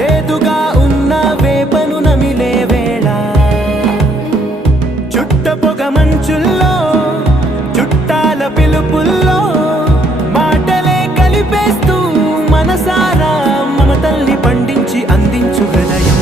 చేదుగా ఉన్న వేపను నమిలే వేళ చుట్ట పొగ మంచుల్లో చుట్టాల పిలుపుల్లో మాటలే కలిపేస్తూ మనసారా మమతల్ని పండించి అందించు హృదయం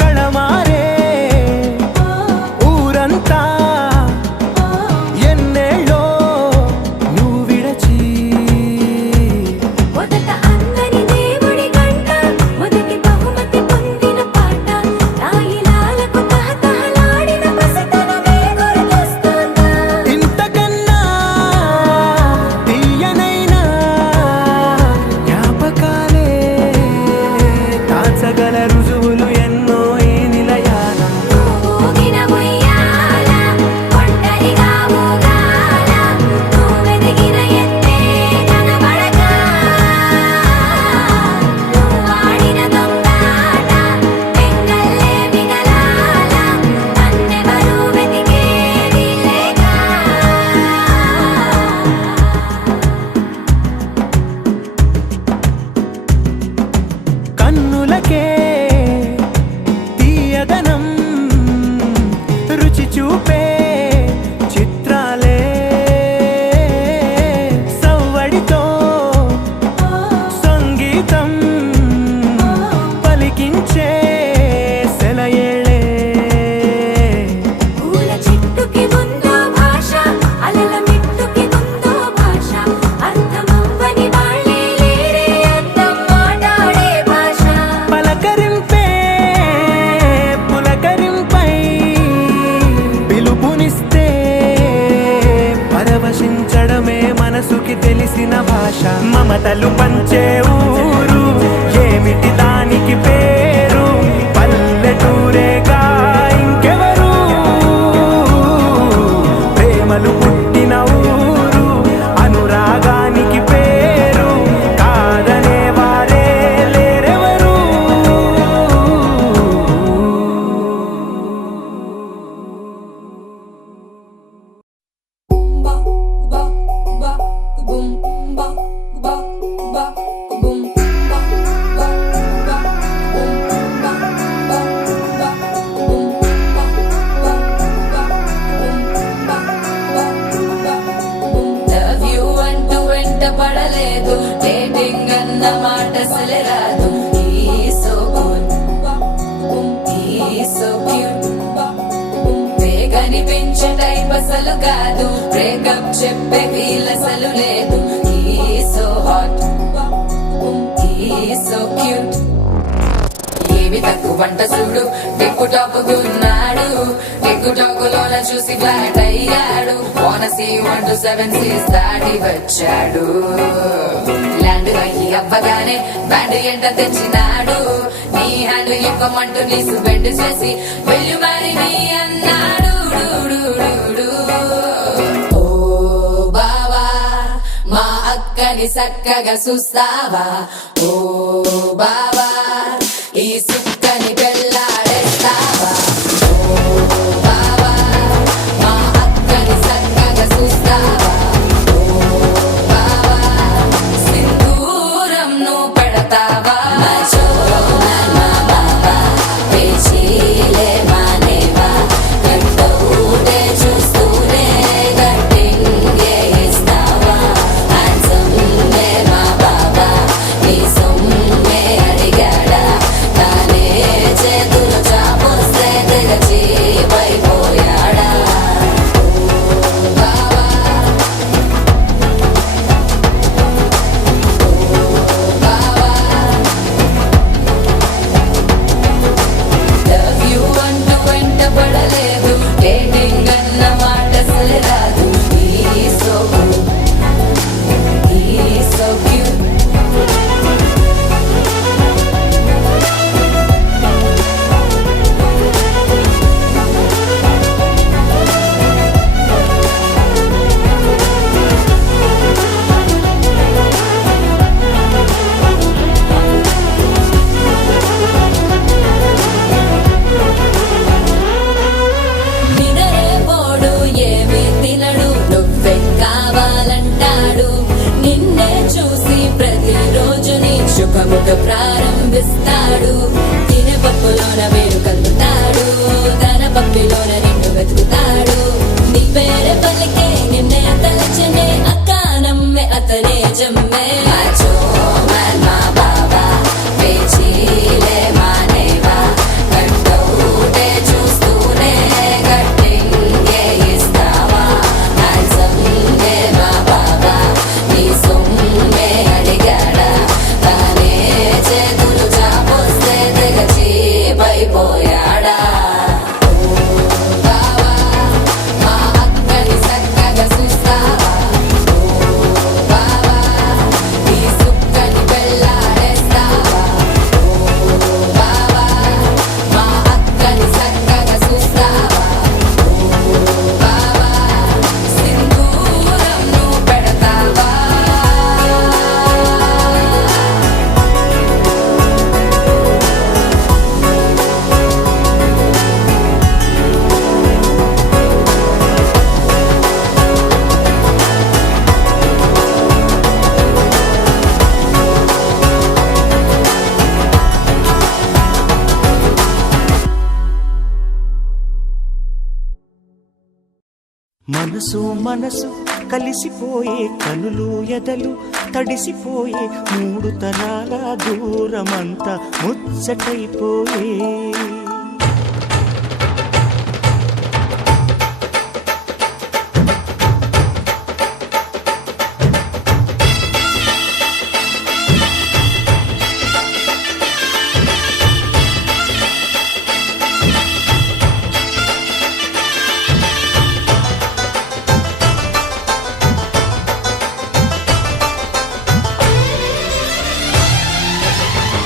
కళమారే ఊరంతా ఎన్నేళ్ళో నువ్వు విడచి మొదట అందని దేవుడి గంట మొదటి బహుమతి పొందిన పాట తాయిలాలకు తహతహలాడిన పసితనమే గుర్తొస్తుందా ఇంతకన్నా తీయనైనా జ్ఞాపకాలే దాచగల రుజువులు ఎన్నో ఈ నిలయాన ఊగిన ఉయ్యాల ఒంటరిగా ఊగాల నువ్వెదిగిన ఎత్తే కనబడక నువ్వాడిన దొంగాట పెంగల్లే మిగలాల నన్నెవరూ వెతికేది లేక కన్నులకే తీయదనం రుచి చూపే చిత్రాలే సవ్వడితో సంగీతం పలికించే సెలయేళే పూల చెట్టుకి ఉందో భాష అలల మిట్టుకి ఉందో భాష అర్థమవ్వని వాళ్ళే లేరే అర్థం మాట్లాడే భాష పలకరింపే పులకరింపై పిలుపునిస్తే పరవశించడమే మనసుకి తెలిసిన భాష మమతలు పంచే ఊరు ఏమిటి దానికి పేరు పల్లెటూరేగా ఇంకెవరు ప్రేమలు పుట్టిన ఊరు అనురాగానికి పేరు కాదనే వారే లేరెవరు లవ్ యూ అంటూ వెంట పడలేదు డేటింగ్ అన్న మాట అసలే రాదు సో క్యూట్ కనిపించే టైప్ అసలు కాదు బ్రేకప్ చెప్పే వీల్ అసలు లేదు సో హాట్ సో క్యూట్ ఏమి తక్కువ వంట చూడు టిక్కు టాపుకున్నాడు టిక్కు టాకులోన చూసి ఫ్లాట్ అయ్యాడు బోనసీ 1 to 7 సీస్ దాటి వచ్చాడు ల్యాండ్ అయ్యి అవ్వగానే బ్యాండ్ ఎంట తెచ్చినాడు నీ హ్యాండ్ ఇవ్వమంటూ నీసు బెండ్ చేసి వెళ్ళు మరి నీ అన్నాడు ఓ బావా మా అక్కని చక్కగా చూస్తావా ఓ బావా ఈ సుక్కని పెళ్ళాడేస్తావా ఓ బావా మా అక్కని చక్కగా చూస్తావా ఓ బావా సింధూరం నువ్వు పెడతావా మా బావా పేచీలే మానేవా కంటూటే చూస్తూనే గట్టింగే ఇస్తావా హ్యాండ్సమ్ మా బావా నీ సొమ్మే అడిగి మనసు మనసు కలిసిపోయే కనులు ఎదలు తడిసిపోయే మూడు తరాల దూరమంతా ముచ్చటైపోయే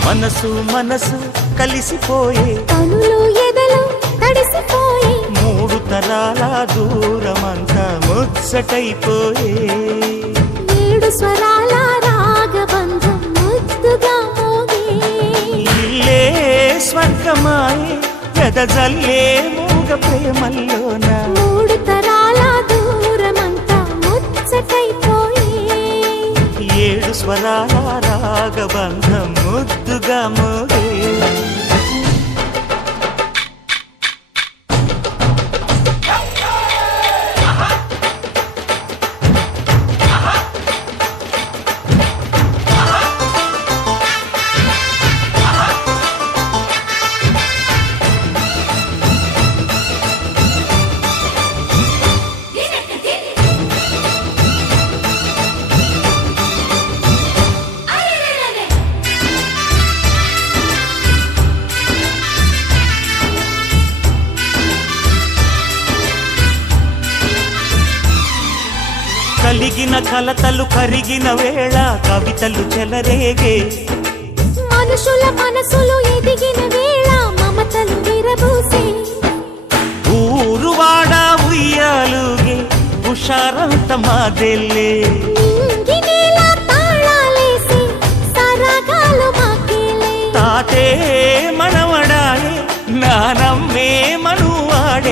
మనసు మనసు కలిసిపోయే కనులు ఎదలు తడిసిపోయే మూడు తరాల దూరమంతా ముచ్చటైపోయే ఏడు స్వరాల రాగబంధం ముద్దుగా మోగే ఇల్లే స్వర్గమాయే ఎదజల్లే మూగ ప్రేమల్లోన మూడు తరాల దూరమంతా ముచ్చటైపోయే ఏడు స్వరాల రాగబంధం ముద్దుగా మోగే కలిగిన కలతలు కరిగిన వేళ కవితలు చెలరేగే మనుషుల మనసులు ఎదిగిన వేళ మమతలు విరబూసే ఊరువాడ ఉయ్యాలుగే హుషారంత మాదెల్లే నింగినేల తాళాలేసి సరాగాలు మాకేలే తాతే మనవడాయే నా